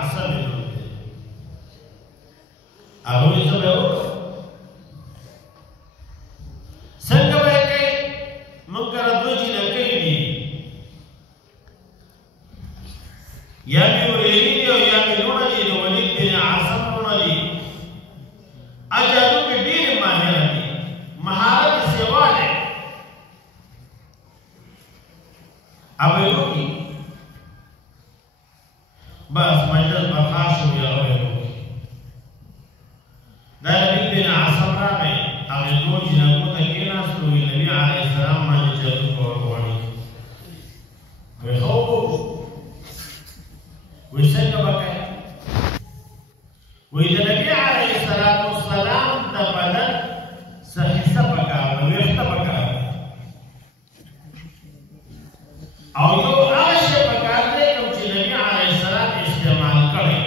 عصب هغه یې څه به وکړو څنګه به یې کوي موږ کره دوه جینکۍ دي یا مې ورېري دي او یا مې لوڼه دي د ولید بن عاصم لوڼه دي جادو کې ډېرې ماهره دي مهارت یې سیوا دی अब होगी बस मजलिस बर्खास्त हो गया होगी नबी बिन आसम में अगर दो जिनको तकीना सुई नबी अलैहिस्सलाम ने जरूर को वाणी वे हो वैसे का बकाय वे नबी अलैहिस्सलाम दा बदन सही सा बका वे बका او یو هغه شی پکار دی کوم چې نبی علیه السلام استعمال کړی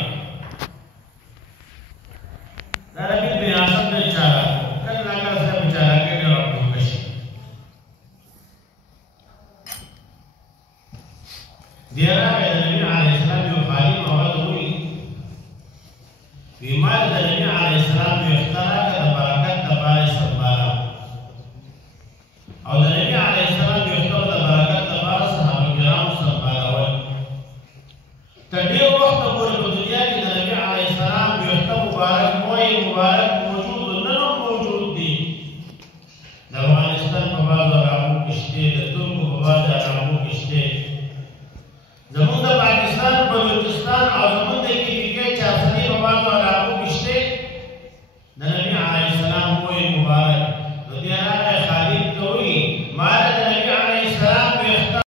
دا نبی بن عاصم نه چاره کله هغه سره بیچاره کې راپور کشي دیره نبی علیه السلام یو خالی مواد وی بیمار د نبی علیه السلام یو اختراع د برکت د پاره